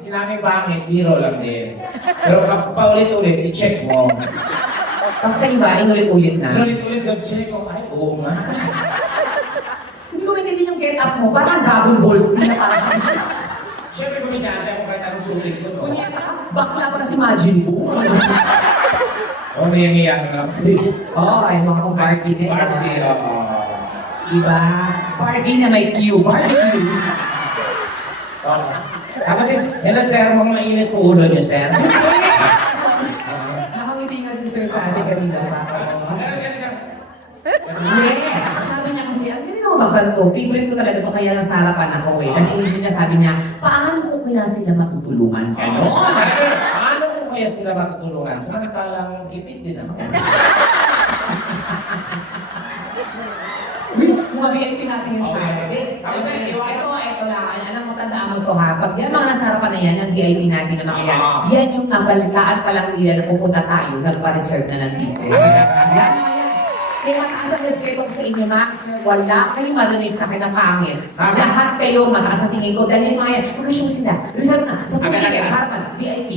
Sinaming pangit, biro lang din. Pero pag paulit-ulit, i-check mo. Pag sa iba, inulit-ulit na. Ulit-ulit check ko, ay, oo nga. Hindi ko maintindihan yung get up mo. Parang Dragon Ball Z na parang... Siyempre, kuminyate ako kahit anong sulit ko, no? Kunyata ka, bakla pa na si Majin Buu. Oo, may nangyayari na ako. Oo, ay mga kong party din. Party, oo. Diba? Party na may Q. Party Q. Tapos, hello sir, mukhang mainit po ulo niyo, sir. Nakawiti nga si Sir sa atin kanina pa. Hindi. Sabi niya kasi, ang galing ako bakal to. Favorite ko talaga to, kaya nasa harapan ako eh. Kasi yun niya, sabi niya, paano ko kaya sila matutulungan? Ganon. Paano ko kaya sila matutulungan? Samantalang ipit din ako. Mabigay natin yung Saturday. Ito na. Alam mo, tandaan mo to ha. Pag yan mga nasa harapan na yan, yung VIP natin na mga yan, yan yung nabalitaan pa lang nila na pupunta tayo, nagpa-reserve na nandito. Yan. Kaya mataas ang respeto ko sa inyo, Max. Wala kayong marinig sa akin ng pangit. Lahat kayo, mataas ang tingin ko. Dahil yung mga yan, mag-show sila. Reserve na. Sa pulitin, sa harapan, VIP.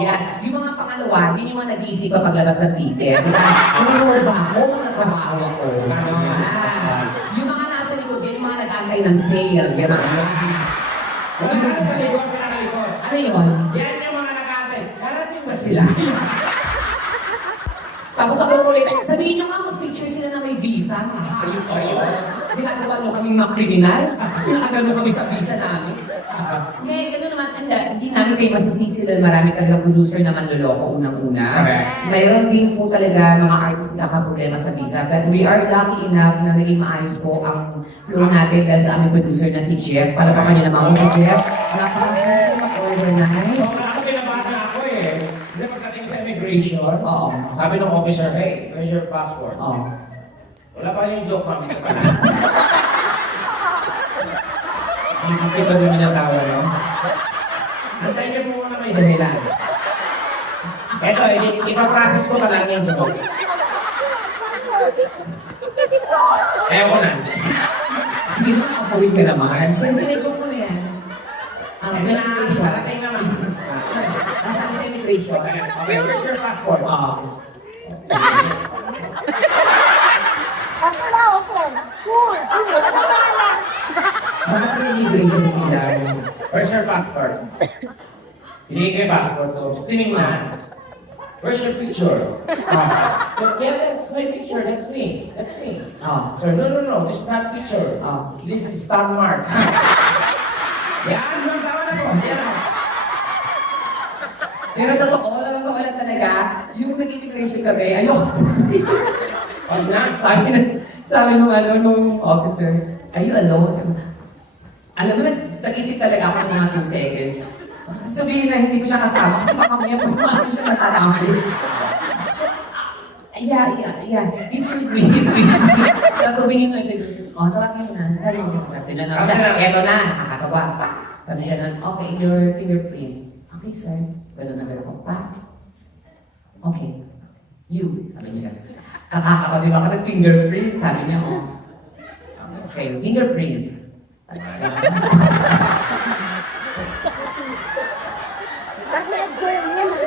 Yan. Yung mga pangalawa, yun yung mga nag-iisip pa paglabas ng ticket. Ano ba ako? Mga trabaho ako. Yung mga nasa likod, yun yung mga nag-aantay ng sale. Yan ang ano yun? Yan yung mga nakatay. Darating ba sila? Tapos ako ulit, sabihin nyo nga mag-picture sila na may visa. Mga hayop kayo. Ginagawa nyo kaming mga kriminal. Ginagawa kami sa visa namin. Hindi, gano'n naman. Hindi namin kayo masisisi dahil marami talaga producer na manloloko unang-una. Mayroon din po talaga mga artist na problema sa visa. But we are lucky enough na naging maayos po ang flow natin dahil sa aming producer na si Jeff. Palapakan niyo naman si Jeff. Napaka-gusto mag-organize. Ako pinabasa ako eh. Kasi pagdating sa immigration, Oo. sabi ng officer, hey, where's your passport? Oo. Wala pa yung joke, mami, sa pala. Hindi ba din minatawa, no? Antayin niyo po muna may dahilan. Eto, ipaprocess ko na lang yung joke. Ewan ko na. Sige na, nakapawin ka naman. Sinidyoke ko na yan. Ang sa immigration. Parating naman. Nasa sa immigration. Okay, where's your passport? Oo. Bakit may immigration sila? Where's your passport? Hindi ko yung passport ko. Tinignan. Where's your picture? Yeah, that's my picture. That's me. That's me. Oo. So, no. This is not picture. Oh. This is star mark. Yan, no, tama na po. Yan. Pero totoo lang talaga, yung nag-immigration kami, ayun. Huwag na. Sabi nung officer, are you alone? Sabi ko, alam mo, nag-isip talaga ako ng mga 2 seconds. Sabihin na hindi ko siya kasama kasi baka may pumano siya natatami. Yeah. He's with me. Tapos sabihin ko, tara kayo na. Tinanong siya, eto na, nakakatawa. Sabi siya na, okay, your fingerprint. Okay, sir. Ganun na ganun ko. Okay. You. Sabi niya. Nakakatawa, di ba ka nag-fingerprint? Sabi niya, okay, fingerprint.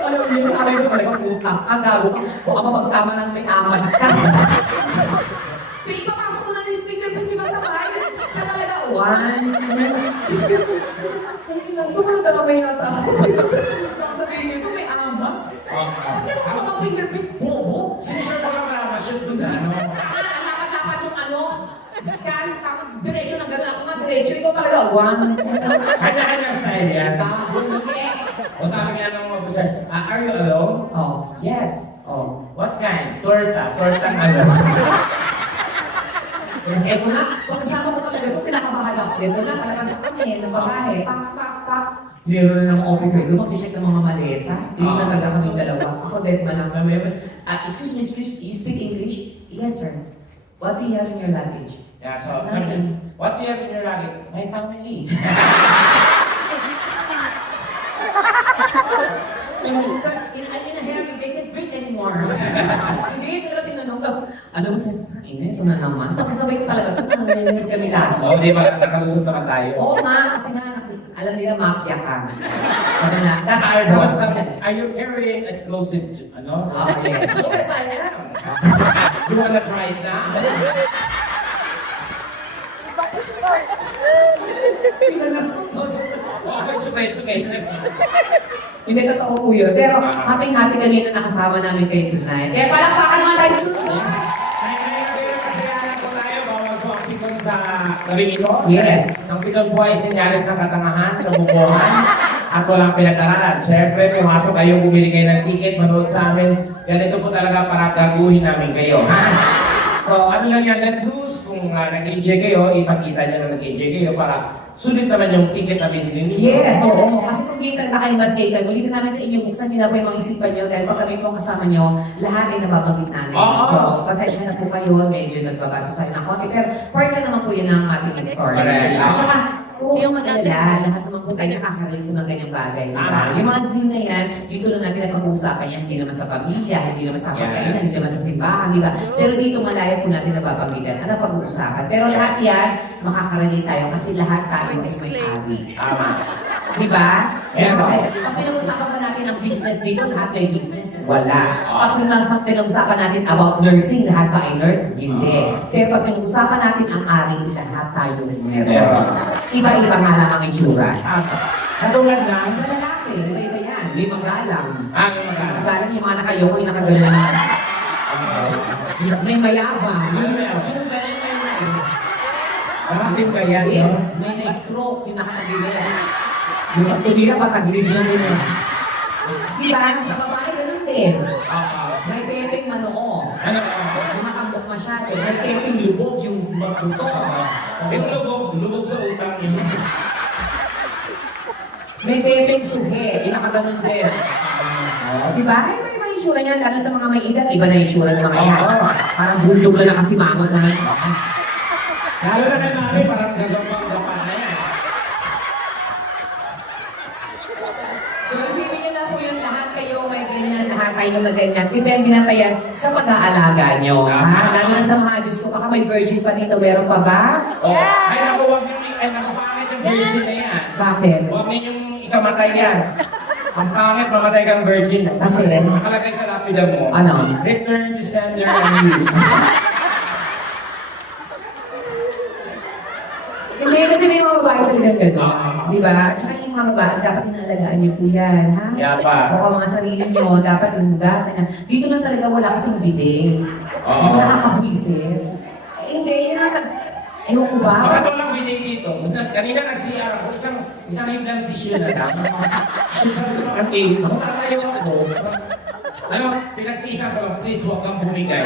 Alam mo yung sabi ko talaga, utang. Ang gago ka. Baka mapagkama ng may amat ka. Ipapasok mo na din yung fingerprint, di ba sa bahay? Siya talaga, Tumanda ka may nata. Baka sabihin nito, may amat. Bakit ako mga fingerprint? Bobo? Sinisure ko lang na ma-shoot doon na, ano? Dapat yung scan, diretso ng gano'n. Ako nga diretso, ikaw talaga, Kanya-kanya style yan. O sabi nga ng officer, are you alone? Oh. Yes. Oh. What kind? Torta. Torta ano? Eto na, kung kasama ko talaga ito, pinakabahala ko. Eto na, talaga sa kami, ng babae. Pak. Zero na ng officer, lumag-check ng mga maleta. Hindi na talaga kami dalawa. Ako, dead man lang kami. Excuse me, you speak English? Yes, sir. What do you have in your luggage? Yeah, so, what do you have in your luggage? My family. In a hurry, they can't breathe anymore. Hindi, talaga tinanong. Tapos, ano mo sir? Ito na naman. Pagkasabay ko talaga, nangyayon kami lahat. O, di ba nakalusot naman tayo? Oo nga, kasi nga, alam nila mafia ka. Sabi nila, that's our boss. Are you carrying explosive, ano? Oh, yes. Yes, I am. You wanna try it now? Okay, it's okay. Hindi totoo po yun. Pero happy-happy kami na nakasama namin kayo tonight. Kaya palakpakan naman tayo students! Sa labing ito? Yes. Ang pitong po ay sinyalis ng katangahan, kabubuhan, at walang pinag-aralan. Siyempre, pumasok kayo, bumili kayo ng ticket, manood sa amin. Ganito po talaga para gaguhin namin kayo. Ha? So, ano lang yan, let loose. Kung nag-enjoy kayo, ipakita nyo na nag-enjoy kayo para sulit naman yung ticket na binili ninyo. Yes, oo. Kasi kung di talaga kayo mas kayo, ulitin namin sa inyo, buksan nyo na po yung mga isipan nyo dahil pag kami po kasama nyo, lahat ay nababanggit namin. Oo. So, pasensya na po kayo, medyo nagbabasa tayo ng konti. Pero part na naman po yun ng ating story. Correct. At saka, huwag yung mag-alala, lahat naman po tayo nakasarili sa mga ganyang bagay. Diba? Yung mga din na yan, dito lang natin na pag-uusapan yan, hindi naman sa pamilya, hindi naman sa kapatid, hindi naman sa simbahan, di ba? Pero dito malaya po natin nababanggitan, ano pag-uusapan. Pero lahat yan, makakarelate tayo kasi lahat tayo ay may hari. Tama. Di ba? Pero, Pag pinag-usapan pa natin ang business dito, lahat may business, wala. Pag pinag-usapan natin about nursing, lahat ba ay nurse? Hindi. Pero pag pinag-usapan natin ang ari, lahat tayo meron. Iba-iba nga lang ang itsura. katulad na, Sa lalaki, iba-iba yan. May magalang. ang magana. Magalang yung mga nakayoko, yung nakagalang. May mayabang. Ano yan? Yung ganyan na yun. Marating ka yan, Yes, no? may na-stroke, yung nakatagilid. Yung pagtulira pa, tagilid mo yun. Diba? Sa babae, ganun din. May pepeng manoo. Ano? Kumakambok masyado. May pepeng lubog yung magbuto. Yung lubog sa utang yun. May pepeng suhe. Yung nakaganon din. Diba? Ay, may mga itsura niyan. Lalo sa mga may edad, iba na yung itsura ng mga yan. Parang bulldog na nakasimangot na. Lalo na kay mami, parang gagawang-gapa na yan. So, isipin niyo na po yun, lahat kayo may ganyan, lahat kayo may ganyan. Depende na tayo sa pag-aalaga nyo. Ha? Lalo na sa mga Diyos ko, baka may virgin pa dito, meron pa ba? Ay, naku, huwag yung, ay, naku, pangit yung virgin na yan. Bakit? Huwag ninyong ikamatay yan. Ang pangit, mamatay kang virgin. Kasi? Nakalagay sa lapida mo. Ano? Return to sender and use. Hindi, kasi may mga babae talaga gano'n. Di ba? Tsaka yung mga babae, dapat inaalagaan niyo po yan, ha? Yapa. Baka mga sarili niyo, dapat inugasan niya. Dito lang talaga wala kasing bidet. Oo. Di ba nakakabwisit? Hindi, yun ang ewan ko ba? Bakit walang binay dito? Kanina nag-CR ako, isang hiblang tissue na lang. Sabi ko, kung tatayo ako, ano, pinagtisan ko lang, please huwag kang bumigay.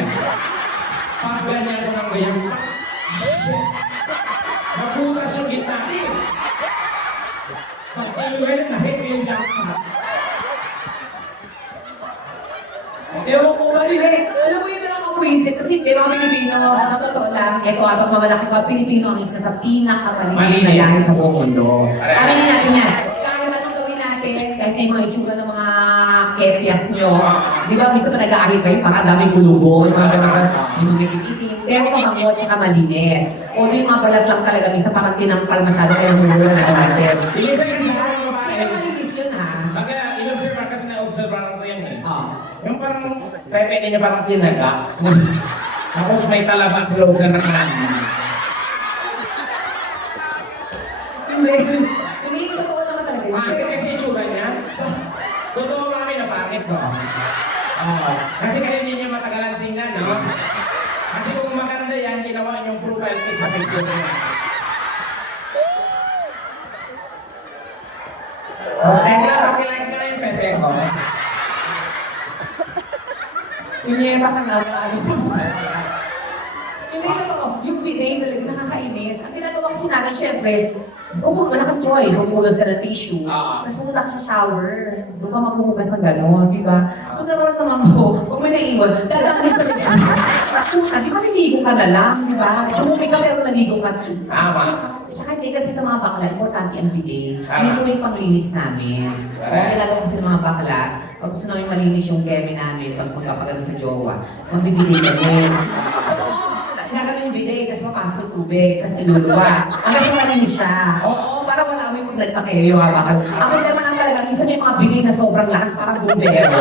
Pag ganyan ko ng ganyan, nabutas yung gitna. Pag talugan, nahit yung jackpot. Ewan ko ba, Bile? Alam mo yun na lang ako isip kasi di ba Pilipino, sa totoo lang, ito pag mamalaki ko, Pilipino ang isa sa pinakapalinis na lahi sa buong mundo. Aminin natin yan. Kahit anong gawin natin, kahit na yung mga itsura ng mga kepias nyo, di ba, minsan pa nag-aahit kayo, parang daming gulubon, mga gano'n, yung itim, pero mabango, tsaka malinis. O yung mga balat lang talaga, minsan parang tinampal masyado kayo ng mula na gamitin. Pinipay kasi sa mga babae. Pero malinis yun, ha? Baga, in-observe kasi na-observe ko yan eh. Oh. Yung parang, pepe niya parang tinaga. Tapos may talaba sa loob ng nakalaan. Hindi, hindi, totoo naman talaga yun. Pangit kasi itsura niya. Totoo mami na pangit ko. Kasi kaya hindi niya matagalan tingnan, no? Kasi kung maganda yan, ginawa niyong profile pic sa Facebook niya. Teka, pakilike na yung pepe ko. Pinyeta ka na Hindi totoo. Yung bidet talaga nakakainis. Ang ginagawa kasi natin, syempre, wala kang choice. Maghuhugas ka ng tissue. Tapos pumunta ka sa shower. Doon ka maghuhugas ng gano'n, di ba? So naman ko, pag may naiwan, dadaan sa mesa. Puta, di ba naligo ka na lang, di ba? Tumumi ka pero naligo ka. Tama. Tsaka hindi kasi sa mga bakla, importante ang bidet. Tama. Yun po yung panglinis namin. Kaya ginagawa kasi ng mga bakla, pag gusto namin malinis yung keme namin, pag magpapagano sa jowa, magbibigay kami. Nagano yung bidet kasi mapasok yung tubig, kasi iluluwa. Hanggang sa malinis siya. Oo, para wala kami pag nagtakeo yung hawakan. Ako naman ang talaga, minsan may mga binay na sobrang lakas, parang bumbero.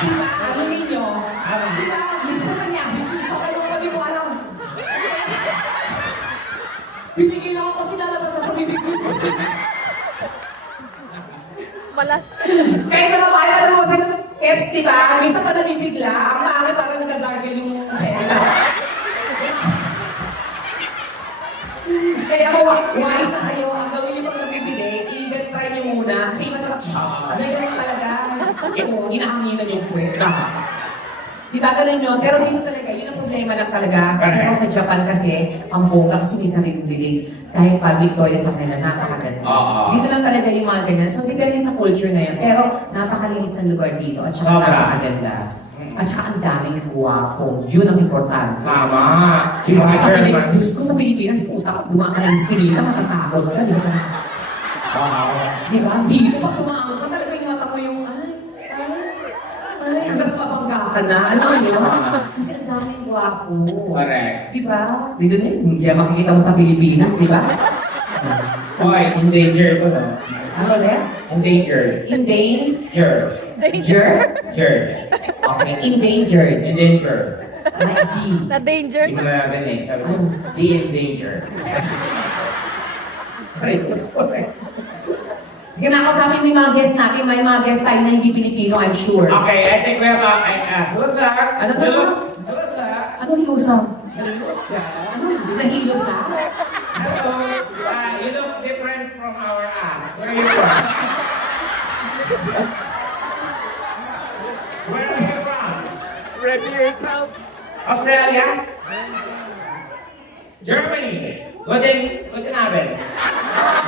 Diba? Ano ninyo? Diba? Minsan nangyari, okay mo, hindi ko alam. Pinigil ako kasi lalabas sa bibig ko. Kaya sa babae, alam mo kasi Keps, diba? Minsan pa nabibigla, ang pangit parang nag-gargle yung kaya wise na kayo, ang gawin niyo pag nabibili, i-try niyo muna. Kasi iba talaga, may ganun talaga. Ito, hinahanginan yung kwenta. Diba ganun yun? Pero dito talaga, yun ang problema lang talaga. Pero sa Japan kasi, ang bongga kasi may sariling bilig. Kahit public toilet sa kanila, napakaganda. Dito lang talaga yung mga ganyan. So, depende sa culture na yun. Pero, napakalinis ng lugar dito at saka napakaganda. At saka ang daming guwapo. Yun ang importante. Tama. Diba? Diba, Sa sir? Pilipinas, Diyos ko sa Pilipinas, puta ka, dumaan ka ng eskinita, matatakot ka, di ba? Diba? Dito, pag dumaan ka, talaga yung mata mo yung, hanggang sa mabangga ka na. Ano yun? Kasi ang daming guwapo. Correct. Diba? Dito na yun, hindi makikita mo sa Pilipinas, diba? Okay, endangered ko na. Ano ulit? Endangered. Endangered. Endangered. Okay, endangered. Endangered. Like D. Na-danger Hindi mo na. na natin eh. Sabi ko, the endangered. Sorry. Sige na ako sabi may mga guest natin, may mga guest tayo na hindi Pilipino, I'm sure. Okay, I think we have hello sir. Ano ba? Hello sir. Ano hilusa? Hello sir. Ano? Nahilusa? Hello. You look different from our ass. Where are you from? Where are you from? Ready yourself. Australia? Germany? Guten Abend.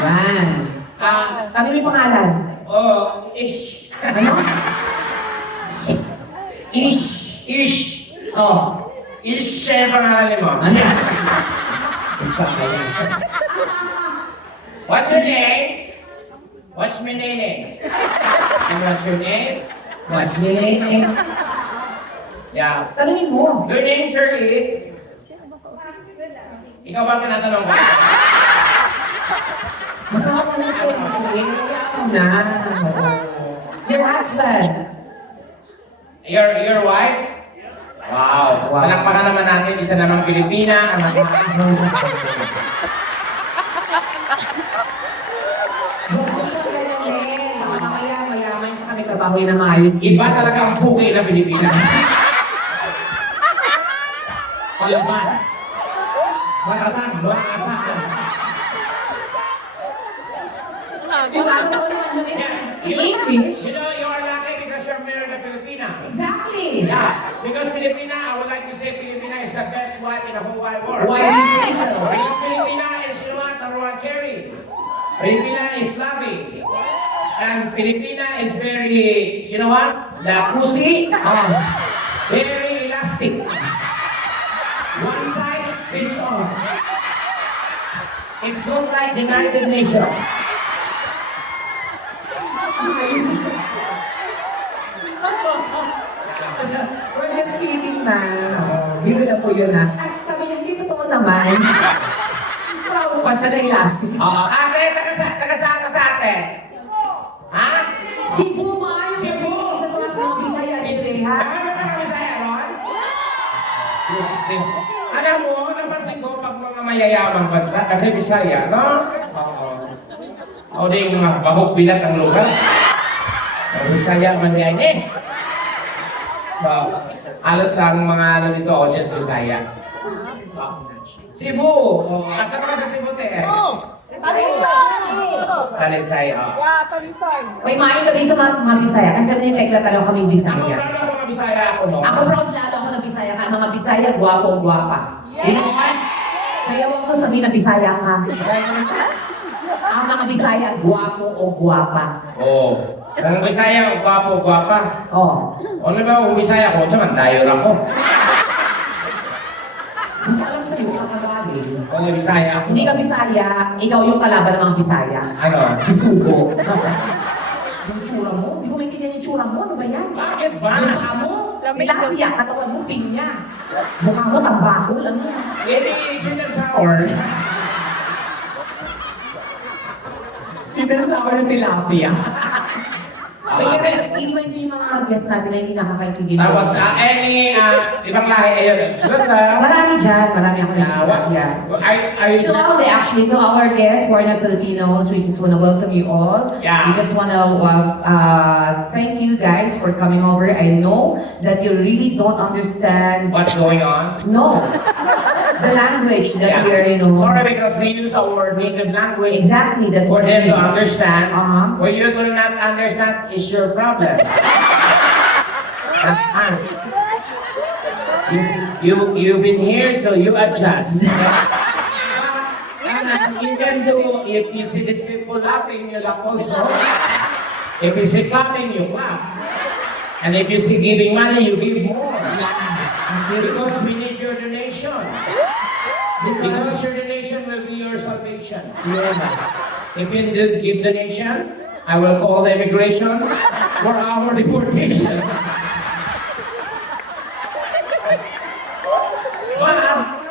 Yan. Ano yung pangalan? Oh, ish. Ano? Ish. Ish. Oh. Ish siya yung pangalan mo. Ano? What's your name? What's my name? And what's your name? What's your name? Yeah. Tanungin mo. Your name, sir, is? Ikaw ba ang tinatanong ko? Masama mo na siya. Iyayaw mo na. Your husband. Your wife? Wow. Wow. Palakpakan naman natin, isa namang Pilipina. Ang Huwag mo siya ganyan. Mamaya, mayaman siya kami trabaho yun na maayos. Iba talaga ang pugay na Pilipina. Palaban. Matatang, mga asahan. Yung ano naman yun in English. You know, you are lucky because you're married a Filipina. Exactly. Yeah, because Filipina, I would like to say Filipina is the best wife in the whole wide world. Why do you say so? Because Filipina is, you know what, number one, caring. Filipina is loving. And Filipina is very, you know what, the pussy, very elastic. One size fits all. It's not like the United Nations. We're just kidding na. Biro lang po yun ha. At sabi niya, hindi totoo naman. Proud pa siya na elastic. Ate, taga saan ka sa atin? Ha? Cebu, maayos Cebu. Sa mga Bisaya dito ha. Ano ba Bisaya, Ron? Gusto. Alam mo, napansin ko pag mga mayayamang bansa, taga Bisaya, no? Oo. O di yung mga bahok bilat ang lugar. Bisaya man yan eh. So, halos lang mga ano dito, audience Bisaya. Cebu! Asa pa ka sa Cebu, te? Talisay, Yeah, Talisay. May maayong gabi sa mga Bisaya. Kahit kami yung tekla talaga kaming Ako, Bisaya. paano ako mga Bisaya ako, no? Ako proud lalo ako na Bisaya ka. Mga Bisaya, gwapo-gwapa. You know what? Kaya huwag mo sabihin na Bisaya ka. Ang mga Bisaya, gwapo o gwapa. Oo. Ang Bisaya, gwapo, gwapa. Oh. Ano ba kung Bisaya ko? Diyan, dayor ako. Hindi ko alam sa'yo sa kagaling. Kung Bisaya ako. Hindi ka Bisaya, ikaw yung kalaban ng mga Bisaya. Ano? Bisugo. Yung tsura mo? Hindi ko maintindihan yung tsura mo. Ano ba yan? Bakit ba? Mukha mo? Tilapia, katawan mo, pinya. Mukha mo, tambako lang yan. Hindi, sweet and sour. Si Sinasama ng tilapia. Pero hindi mga guest natin na hindi nakakaintindi. Tapos, ibang lahi, ayun. Basta, Marami dyan, marami ako yeah. To our guests who are not Filipinos, we just want to welcome you all. Yeah. We just want to thank you guys for coming over. I know that you really don't understand. What's going on? No, the language that we're, Sorry, because we use our native language Exactly, that's for what them I to mean. understand. Uh-huh. What you do not understand is your problem. That's us. You've been here, so you adjust. You can do, if you see these people laughing, you laugh also. If you see clapping, you clap. And if you see giving money, you give more. Because we need your donation. Because your donation will be your salvation. If you give donation, I will call the immigration for our deportation.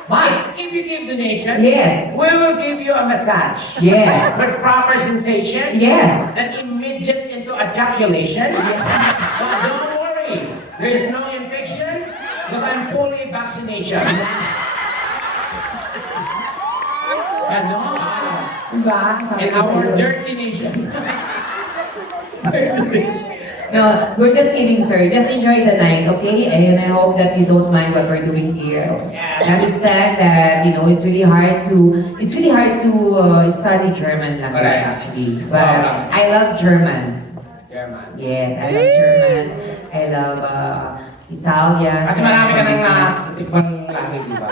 But if you give donation, Yes. we will give you a massage. Yes. With proper sensation. Yes. And immediate into ejaculation. But don't worry, there's no infection because I'm fully vaccination. Ano? Diba? Sabi In ko our sa'yo. dirty nation. No, we're just kidding, sir. Just enjoy the night, okay? And I hope that you don't mind what we're doing here. Yes. I understand that it's really hard to study German language Correct. actually. But Correct. I love Germans. German. Yes, I love Germans. I love Italian. Kasi marami ka nang natikmang lahi, di ba?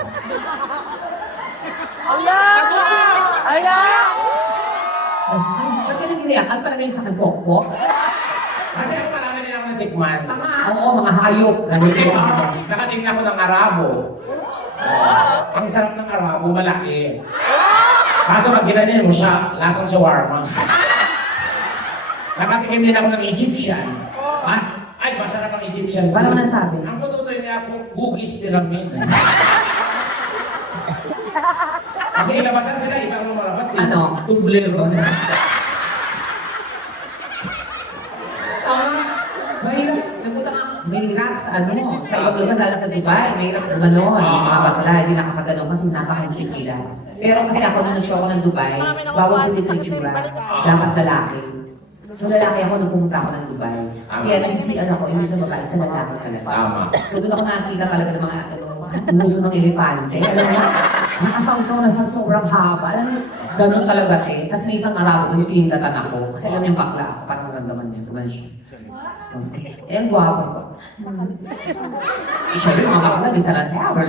Ala! Ala! Ba't ka nag-react? Ano talaga yung sakit pokpok? Kasi ako marami rin ako natikman. Oo, mga hayop. Nakatingnan ko ng Arabo. Ang sarap ng Arabo, malaki. Kaso pag ginanyan mo siya, lasang shawarma. Nakatikim din ako ng Egyptian. Ha? Ay, masarap ang Egyptian. Paano mo nasabi? Ang tututoy niya ako, Hugis Pyramid. Pag ilabasan sila, ibang lumalabas. Ano? Tublero. Mahirap, nagpunta nga, mahirap sa sa ibang lugar, lalo sa Dubai, mahirap gumanon, yung mga bakla, hindi nakakaganon kasi napahantid nila. Pero kasi ako nung nag-show ako ng Dubai, bawal ko dito yung tsura, dapat lalaki. So lalaki ako nung pumunta ako ng Dubai. Kaya nag-CR ako, hindi sa babae, sa lalaki talaga. Tama. So doon ako nakakita talaga ng mga muso ng elepante. Alam mo, nakasawsaw na sa sobrang haba. Alam mo, ganun talaga eh. Tapos may isang Arabo na pinindatan ako. Kasi alam yung bakla ako, parang naramdaman niya. Gumanon siya. So, eh, ang guwapo ko. Siya yung mga bakla, di sa tower.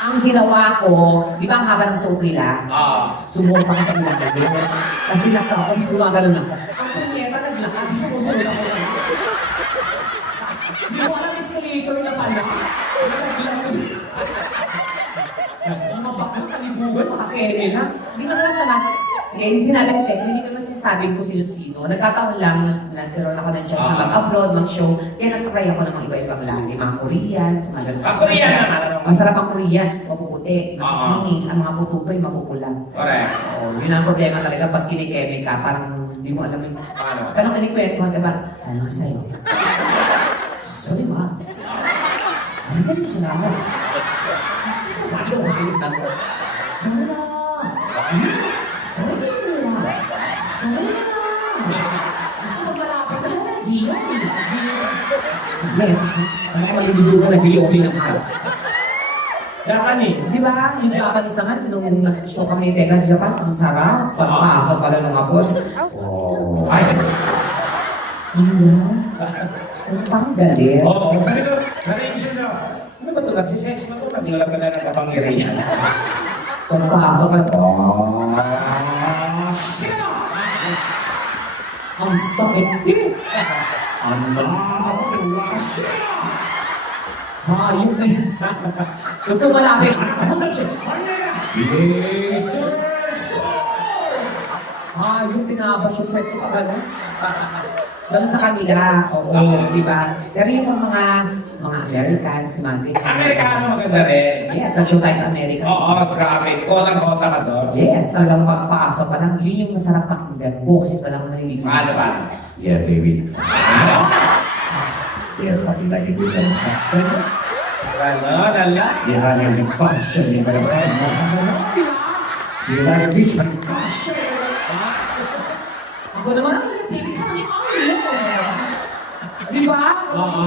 Ang ginawa ko, di ba ang haba ng soap nila? Sumuha ka sa ilang gabi. Tapos nilakta ako, gumaganon ako. Ang punyeta, naglakad, sumusunod ako. Di ko alam escalator na pala. Mga bakal kalibugan, makakere na. Di masarap naman. Ngayon, sinabi ko, Tek, hindi ko naman sinasabing ko sino-sino. Nagkataon lang, nagkaroon ako ng chance na mag-upload, mag-show. Kaya nagtry ako ng mga iba-ibang lahi. Mga Koreans, mga ganun. Ang Korean naman, ano? Masarap ang Korean, mapuputi, makikinis, ang mga pututoy, mapupula. Correct. Oo, yun ang problema talaga pag kinikeme ka, parang hindi mo alam yung... Paano? Pero kinikwentuhan ka ba, ano sa'yo? Sorry ba? Sorry ka niyo sinasa. Sasabi ko, makinig na ko. Sorry na! Sorry na! Sorry na! Gusto mo malapit na? Di na eh. Hindi. Ano ka maliligo ko, nag-iuli ng harap. Japanese. Di ba? Yung Japanese naman, nung nag-show kami ni Teka sa Japan, ang sarap. Pagpasok pala ng hapon. Oh. Ay. Iya. Ang panggalit. Oo. Pero na-reaction na. Ano ba ito? Nagsisex na ito. Naglalagay na ng kapangyarihan. Pagpasok ka. Sino? Ang sakit din. Hayop na yun. Gusto malapit. Yes, sir. Hayop, tinabas yung pwede ka gano'n. Doon sa kanila, oo, di ba? Pero yung mga Americans, Amerikano maganda rin. Yes, nag-show tayo sa America. Oo, grabe. Kotang-kota ka doon. Yes, talagang pagpasok pa lang, yun yung masarap pakinggan. Boses pa lang nalilito. Paano ba? Yeah, baby. Yeah, fucking like a good one. Ano, lala? Yeah, I have the function in my brain. You like a beach, but Ako naman, hindi ka ni Di ba? Oo.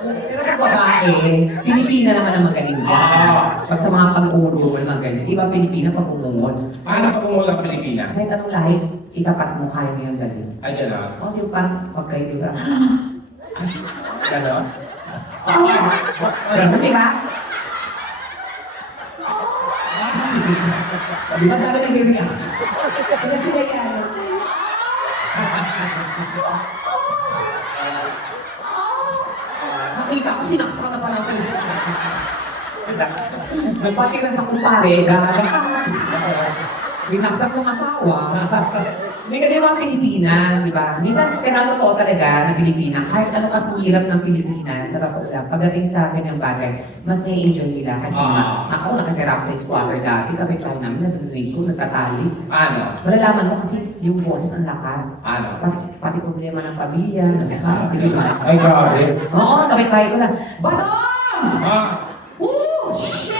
Pero pag babae, Pilipina naman ang magaling yan. Oo. Pag sa mga pag-uurol, mga ganyan. Iba Pilipina pag umungol. Paano pag umulang Pilipina? Kahit anong lahi, itapat mo, kaya mo yung galing. Ay, dyan ah. O, di ba, parang pagkayo, di ba? Gano'n? Di ba? Di ba dami nag-react? Sila yan. Nakita ko, sinaksa na pala ako. Nagpatiran sa kumpare, sinaksak ng asawa. Hindi ka di ba Pilipina, di ba? Minsan, pero ang totoo talaga na Pilipina, kahit ano kasing hirap ng Pilipinas, sa totoo lang, pagdating sa akin yung bagay, mas nai-enjoy nila. Kasi ako nakatira ako sa squatter dati, kapit tayo namin, nag-drink ko, nagtatali. Ano? Malalaman mo kasi yung boses ang lakas. Ano? Pati problema ng pamilya, nasasabi, di ba? Ay, grabe. Oo, kapit tayo ko lang, Badong! Ah, Oh, shit!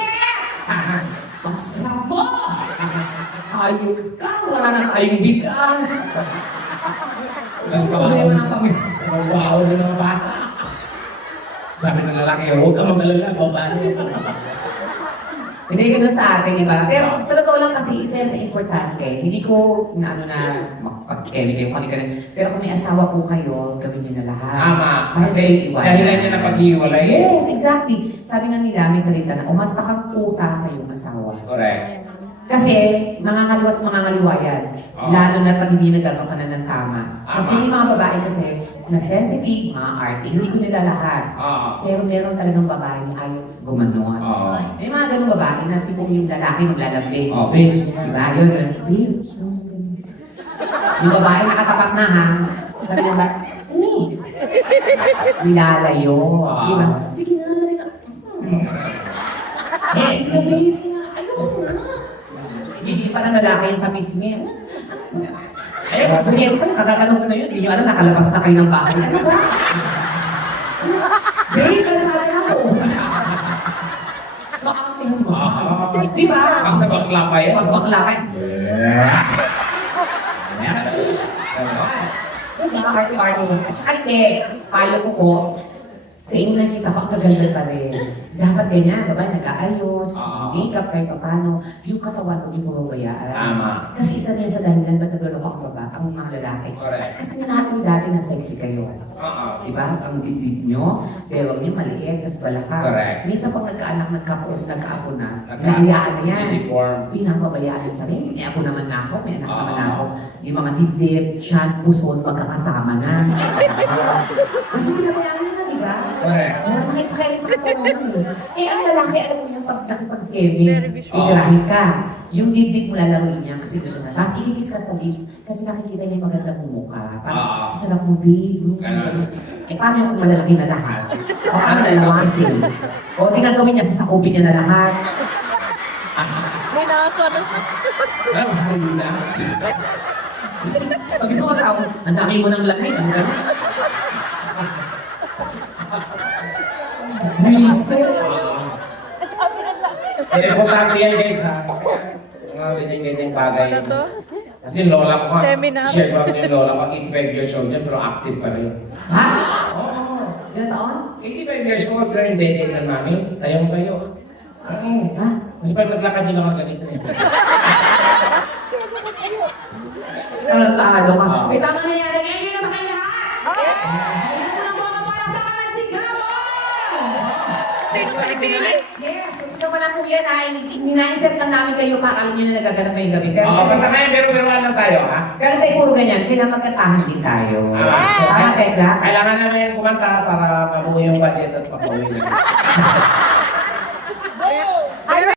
Ang sarap mo! Ayun ka! Wala na tayong bigas! ang Problema ng pamilya. Wow, na mga bata. Sabi ng lalaki, huwag ka mag-alala, babae. Hindi ganun sa atin, di ba? Pero sa totoo lang kasi, isa yan sa importante. Hindi ko na makapag-kemi kayo kanina. Pero kung may asawa po kayo, gawin niyo na lahat. Tama. Kahit Kasi kayo iwanan. dahilan niya na paghiwalay. Yes, exactly. Sabi nga nila, may salita na, umasta kang puta sa iyong asawa. Correct. Kasi, mangangaliwa at mangangaliwa yan. Oo. Lalo na pag hindi nagkakapanan ng tama. Kasi Tama. yung mga babae kasi, na sensitive, mga arte, hindi ko nila lahat. Oo. Pero meron talagang babae na ayaw gumanon. Oo. May mga ganung babae na tipong yung lalaki maglalambing. Oh, babe. Diba? Yun, ganun. Babe, so ganun. Yung babae nakatapat na ha. Sabi niya ba, nilalayo. Diba? Sige na, rin. Sige na, babe, sige na. Ayoko na. Hindi pa na lalaki yung sa pisngi. Ayun, buriyan ko, nakakatanong ko na yun. Hindi nyo alam, nakalabas na kayo ng bahay. Ano ba? Babe, kalsada na po. Makakamtihan mo. Di ba? Ang sa bakla pa yan. Pag bakla ka, diba? Arte-arte mo. At saka hindi, payo ko po, sa inyo nakita ko, ang kaganda pa rin. Dapat ganyan, diba? Nag-aayos, makeup kahit paano. Yung katawan ko, yung mababayaan. Tama. Kasi isa rin sa dahilan ba't nagluloko ang baba, ang mga lalaki. Correct. Kasi minahan mo dati na sexy kayo. Oo. Diba? Ang dibdib nyo, pero nyo maliit, tas balakang. Correct. Minsan pag nagkaanak, nagkaapo na, Nagka- nahayaan na yan. Uniform. Pinapabayaan yung sarili. May ako naman na ako, may anak naman Oo. ako. Yung mga dibdib, tiyan, puson, magkakasama na. Kasi pinabayaan nyo na, di ba? Correct. Wala makipakain sa katawan. Eh, ang lalaki, alam mo yung pag-Kevin, igarahin ka. Yung dibdib mo lalaroin niya kasi gusto na. Tapos ikikis ka sa lips kasi nakikita niya yung maganda mong mukha. Parang, sarap mo, babe. Ganun. Eh, paano yung kung malalaki na lahat? O paano lalawasin? O, di gagawin niya, sasakupin niya na lahat. May nakasan. Ano, mahal na. Sabi ko sa ako, ang dami mo ng laki. Ang dami. Bilis So, importante yan guys ha. Mga ganyan-ganyan bagay. Kasi yung lola ko nga, Seminar. share ko kasi yung lola ko, 85 years old yan, pero active pa rin. Ha? Oo. Ilan taon? 85 years old, pero yung bede na namin, tayong tayo. Ha? Kasi pag naglakad yun ako ganito eh. Talo ka. May tama na yan. Ngayon na ba kayo lahat? Isa mo na mga kapalakpakan ng sigawan! Yes, isa pa na po yan ha. Ina-insert lang namin kayo pa. Alam nyo na nagaganap ngayong gabi. Pero, Oo, basta ngayon, pero-peroan lang tayo ha. pero tayo puro ganyan. Kailangan magkatahan din tayo. So, Tama, Tekla? kailangan namin kumanta para mabuo yung budget at pakuwi namin.